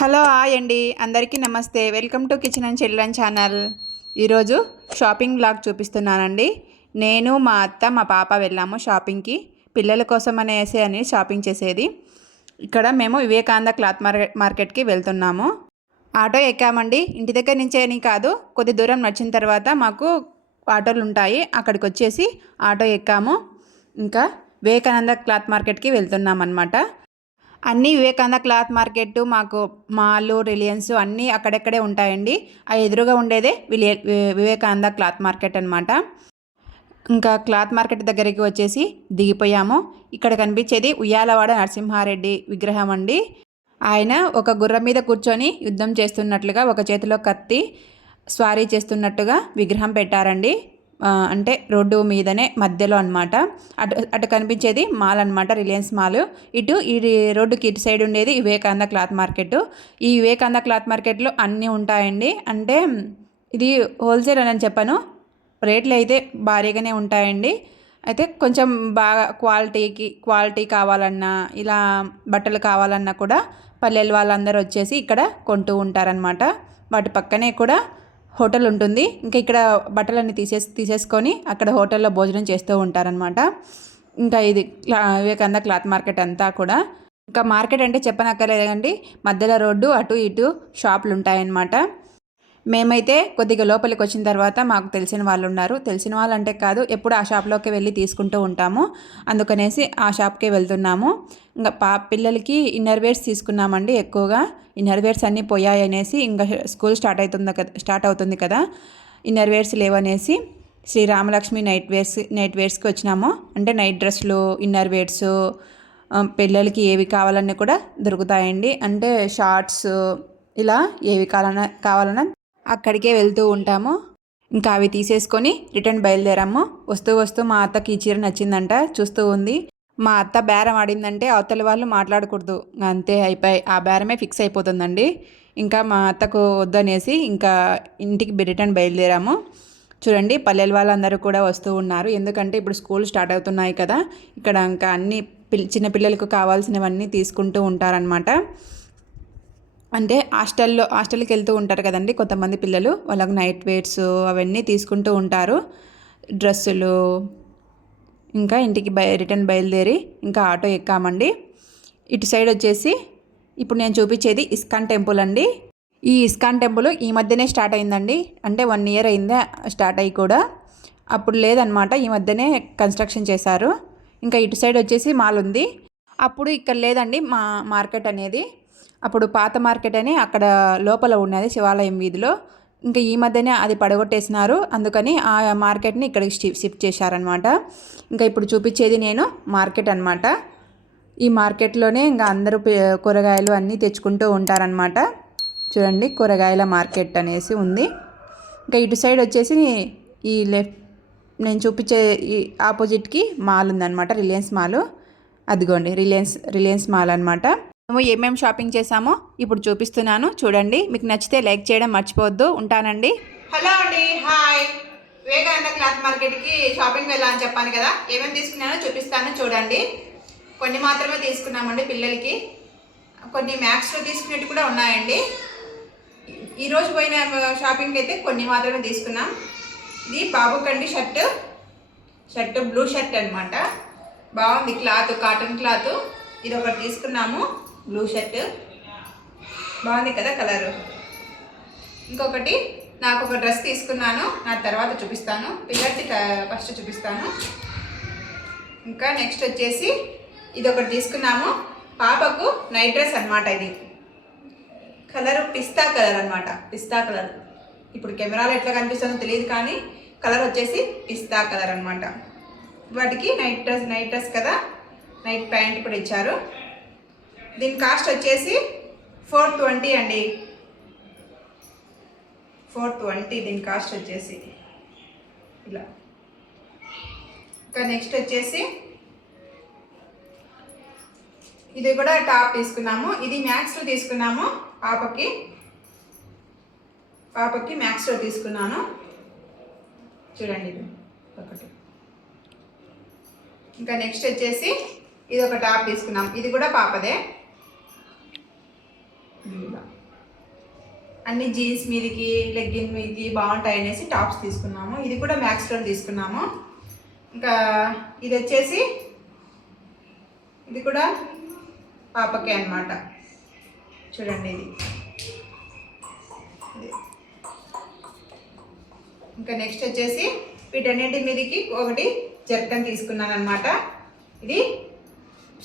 Hello hi అండి, అందరికీ నమస్తే. Welcome to kitchen and children channel. ఈరోజు షాపింగ్ బ్లాగ్ చూపిస్తున్నానండి. నేను మా అత్త మా పాప వెళ్ళాము షాపింగ్కి. పిల్లల కోసం అని షాపింగ్ చేసేది. ఇక్కడ మేము వివేకానంద క్లాత్ మార్కెట్కి వెళ్తున్నాము. ఆటో ఎక్కామండి. ఇంటి దగ్గర నుంచే అని కాదు, కొద్ది దూరం నడిచిన తర్వాత మాకు ఆటోలు ఉంటాయి. అక్కడికి వచ్చేసి ఆటో ఎక్కాము. ఇంకా వివేకానంద క్లాత్ మార్కెట్కి వెళ్తున్నాం అన్నమాట. అన్నీ వివేకానంద క్లాత్ మార్కెట్, మాకు మాల్, రిలయన్స్ అన్నీ అక్కడెక్కడే ఉంటాయండి. ఆ ఎదురుగా ఉండేదే వివేకానంద క్లాత్ మార్కెట్ అనమాట. ఇంకా క్లాత్ మార్కెట్ దగ్గరికి వచ్చేసి దిగిపోయాము. ఇక్కడ కనిపించేది ఉయ్యాలవాడ నరసింహారెడ్డి విగ్రహం అండి. ఆయన ఒక గుర్రం మీద కూర్చొని యుద్ధం చేస్తున్నట్లుగా, ఒక చేతిలో కత్తి స్వారీ చేస్తున్నట్టుగా విగ్రహం పెట్టారండి. అంటే రోడ్డు మీదనే మధ్యలో అనమాట. అటు అటు కనిపించేది మాల్ అనమాట, రిలయన్స్ మాల్. ఈ రోడ్డుకి ఇటు సైడ్ ఉండేది వివేకానంద క్లాత్ మార్కెట్. ఈ వివేకానంద క్లాత్ మార్కెట్లో అన్నీ ఉంటాయండి. అంటే ఇది హోల్సేల్ అని చెప్పాను, రేట్లు అయితే భారీగానే ఉంటాయండి. అయితే కొంచెం బాగా క్వాలిటీ కావాలన్నా, ఇలా బట్టలు కావాలన్నా కూడా పల్లెల వాళ్ళందరూ వచ్చేసి ఇక్కడ కొంటూ ఉంటారనమాట. వాటి పక్కనే కూడా హోటల్ ఉంటుంది. ఇంకా ఇక్కడ బట్టలన్నీ తీసేసుకొని అక్కడ హోటల్లో భోజనం చేస్తూ ఉంటారనమాట. ఇంకా ఇది వివేకానంద క్లాత్ మార్కెట్ అంతా కూడా. ఇంకా మార్కెట్ అంటే చెప్పనక్కర్లేదండి, మధ్యలో రోడ్డు, అటు ఇటు షాపులు ఉంటాయన్నమాట. మేమైతే కొద్దిగా లోపలికి వచ్చిన తర్వాత మాకు తెలిసిన వాళ్ళు ఉన్నారు. తెలిసిన వాళ్ళు అంటే కాదు, ఎప్పుడు ఆ షాప్లోకి వెళ్ళి తీసుకుంటూ ఉంటాము. అందుకనేసి ఆ షాప్కే వెళ్తున్నాము. ఇంకా పిల్లలకి ఇన్నర్ వేర్స్ తీసుకున్నామండి. ఎక్కువగా ఇన్నర్ వేర్స్ అన్నీ పోయాయనేసి, ఇంకా స్కూల్ స్టార్ట్ అవుతుంది కదా, ఇన్నర్ వేర్స్ లేవనేసి శ్రీ రామలక్ష్మి నైట్ వేర్స్కి వచ్చినాము. అంటే నైట్ డ్రెస్లు, ఇన్నర్ వేర్స్, పిల్లలకి ఏవి కావాలన్నీ కూడా దొరుకుతాయండి. అంటే షార్ట్స్, ఇలా ఏవి కావాలన్నా అక్కడికే వెళ్తూ ఉంటాము. ఇంకా అవి తీసేసుకొని రిటర్న్ బయలుదేరాము. వస్తూ మా అత్తకి ఈ చీర నచ్చిందంట, చూస్తూ ఉంది. మా అత్త బేరం ఆడిందంటే అవతల వాళ్ళు మాట్లాడకూడదు, అంతే అయిపోయి ఆ బేరమే ఫిక్స్ అయిపోతుందండి. ఇంకా మా అత్తకు వద్దనేసి ఇంకా ఇంటికి రిటర్న్ బయలుదేరాము. చూడండి, పల్లెల వాళ్ళందరూ కూడా వస్తూ ఉన్నారు. ఎందుకంటే ఇప్పుడు స్కూల్ స్టార్ట్ అవుతున్నాయి కదా, ఇక్కడ ఇంకా అన్ని చిన్న పిల్లలకు కావాల్సినవన్నీ తీసుకుంటూ ఉంటారనమాట. అంటే హాస్టల్కి వెళ్తూ ఉంటారు కదండి కొంతమంది పిల్లలు, వాళ్ళకు నైట్ వేర్స్ అవన్నీ తీసుకుంటూ ఉంటారు, డ్రెస్సులు. ఇంకా ఇంటికి రిటర్న్ బయలుదేరి ఇంకా ఆటో ఎక్కామండి. ఇటు సైడ్ వచ్చేసి ఇప్పుడు నేను చూపించేది ఇస్కాన్ టెంపుల్ అండి. ఈ ఇస్కాన్ టెంపుల్ ఈ మధ్యనే స్టార్ట్ అయిందండి. అంటే 1 year అయిందా స్టార్ట్ అయ్యి కూడా, అప్పుడు లేదనమాట, ఈ మధ్యనే కన్స్ట్రక్షన్ చేశారు. ఇంకా ఇటు సైడ్ వచ్చేసి మాల్ ఉంది. అప్పుడు ఇక్కడ లేదండి మార్కెట్ అనేది. అప్పుడు పాత మార్కెట్ అని అక్కడ లోపల ఉన్నది శివాలయం వీధిలో. ఇంకా ఈ మధ్యనే అది పడగొట్టేసినారు, అందుకని ఆ మార్కెట్ని ఇక్కడికి షిఫ్ట్ చేశారనమాట. ఇంకా ఇప్పుడు చూపించేది నేను మార్కెట్ అనమాట. ఈ మార్కెట్లోనే ఇంకా అందరూ కూరగాయలు అన్నీ తెచ్చుకుంటూ ఉంటారనమాట. చూడండి, కూరగాయల మార్కెట్ అనేసి ఉంది. ఇంకా ఇటు సైడ్ వచ్చేసి ఈ నేను చూపించే ఈ ఆపోజిట్కి మాల్ ఉందన్నమాట, రిలయన్స్ మాల్. అదిగోండి రిలయన్స్ మాల్ అనమాట. మేము ఏమేమి షాపింగ్ చేసామో ఇప్పుడు చూపిస్తున్నాను, చూడండి. మీకు నచ్చితే లైక్ చేయడం మర్చిపోవద్దు. ఉంటానండి. హలో అండి, హాయ్. వివేకానంద క్లాత్ మార్కెట్కి షాపింగ్ వెళ్ళాలని చెప్పాను కదా, ఏమేమి తీసుకున్నానో చూపిస్తాను, చూడండి. కొన్ని మాత్రమే తీసుకున్నామండి పిల్లలకి, కొన్ని మ్యాక్స్లో తీసుకునేవి కూడా ఉన్నాయండి. ఈరోజు పోయిన షాపింగ్కి అయితే కొన్ని మాత్రమే తీసుకున్నాం. ఇది బాబుకండి షర్ట్ బ్లూ షర్ట్ అనమాట. బాగుంది క్లాత్, కాటన్ క్లాత్. ఇది ఒకటి తీసుకున్నాము, బ్లూ షర్ట్ బాగుంది కదా కలరు. ఇంకొకటి నాకు ఒక డ్రెస్ తీసుకున్నాను, నా తర్వాత చూపిస్తాను. పిల్లలకి ఫస్ట్ చూపిస్తాను. ఇంకా నెక్స్ట్ వచ్చేసి ఇది ఒకటి తీసుకున్నాము, పాపకు నైట్ డ్రెస్ అనమాట. ఇది కలర్ పిస్తా కలర్ అనమాట, పిస్తా కలర్. ఇప్పుడు కెమెరాలో ఎట్లా కనిపిస్తుందో తెలియదు, కానీ కలర్ వచ్చేసి పిస్తా కలర్ అనమాట. వాటికి నైట్ డ్రెస్ కదా, నైట్ ప్యాంట్ కూడా ఇచ్చారు. దీని కాస్ట్ వచ్చేసి 420 అండి, 420 దీని కాస్ట్ వచ్చేసి ఇలా. ఇంకా నెక్స్ట్ వచ్చేసి ఇది కూడా టాప్ తీసుకున్నాము. ఇది మ్యాక్స్లో తీసుకున్నాము, పాపకి మ్యాక్స్లో తీసుకున్నాను. చూడండి, ఇది ఒకటి. ఇంకా నెక్స్ట్ వచ్చేసి ఇది ఒక టాప్ తీసుకున్నాం, ఇది కూడా పాపదే. ఇలా అన్ని జీన్స్ మీదకి లెగ్గిన్ మీదకి బాగుంటాయి అనేసి టాప్స్ తీసుకున్నాము. ఇది కూడా మ్యాక్స్లో తీసుకున్నాము. ఇంకా ఇది వచ్చేసి ఇది కూడా పాపకే అన్నమాట. చూడండి ఇది. ఇంకా నెక్స్ట్ వచ్చేసి వీటన్నింటి మీదకి ఒకటి జర్కన్ తీసుకున్నాను అనమాట. ఇది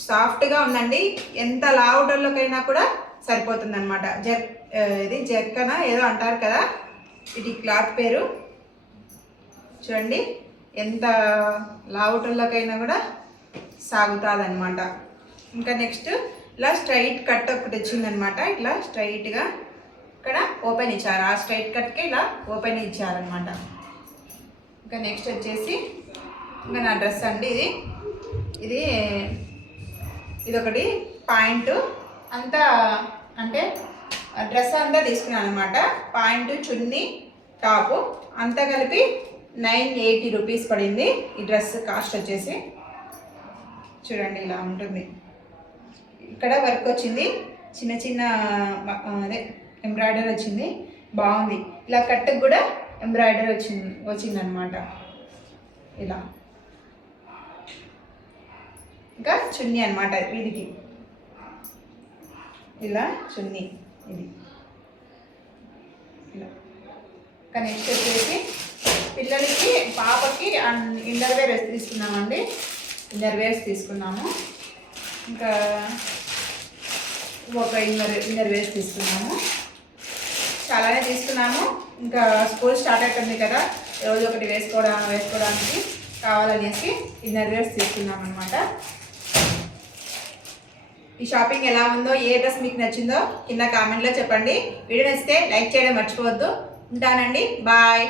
సాఫ్ట్గా ఉందండి, ఎంత లావుటోళ్ళకైనా కూడా సరిపోతుంది అనమాట. ఇది జర్కన ఏదో అంటారు కదా, ఇది క్లాత్ పేరు. చూడండి ఎంత లావుటోళ్ళకైనా కూడా సాగుతుంది అనమాట. ఇంకా నెక్స్ట్ ఇలా స్ట్రైట్ కట్ ఒకటి వచ్చిందనమాట. ఇట్లా స్ట్రైట్గా ఇక్కడ ఓపెన్ ఇచ్చారు, ఆ స్ట్రైట్ కట్కి ఇలా ఓపెన్ ఇచ్చారనమాట. ఇంకా నెక్స్ట్ వచ్చేసి ఇంకా నా డ్రెస్ అండి. ఇది ఇది ఒకటి పాయింట్ అంతా, అంటే డ్రెస్ అంతా తీసుకున్నాను అనమాట. పాయింట్, చున్నీ, టాపు అంతా కలిపి 980 రూపీస్ పడింది. ఈ డ్రెస్ కాస్ట్ వచ్చేసి చూడండి ఇలా ఉంటుంది. ఇక్కడ వర్క్ వచ్చింది, చిన్న చిన్న అదే ఎంబ్రాయిడరీ వచ్చింది, బాగుంది. ఇలా కట్టుకు కూడా ఎంబ్రాయిడరీ వచ్చిందనమాట ఇలా. ఇంకా చున్నీ అనమాట వీడికి, ఇలా చున్నీ ఇది ఇలా. ఇంకా నెక్స్ట్ వచ్చేసి పిల్లలకి పాపకి ఇన్నర్ వేర్ తీసుకున్నామండి. ఇన్నర్ వేర్స్ తీసుకున్నాము. ఇంకా ఒక ఇన్నర్ వేర్స్ తీసుకున్నాము. చాలానే తీసుకున్నాము. ఇంకా స్కూల్ స్టార్ట్ అవుతుంది కదా, రోజు ఒకటి వేసుకోవడానికి కావాలనేసి ఇన్నర్ వేర్స్ తీసుకున్నాం అనమాట. ఈ షాపింగ్ ఎలా ఉందో, ఏ డ్రెస్ మీకు నచ్చిందో కింద కామెంట్లో చెప్పండి. వీడియో నచ్చితే లైక్ చేయడం మర్చిపోవద్దు. ఉంటానండి, బాయ్.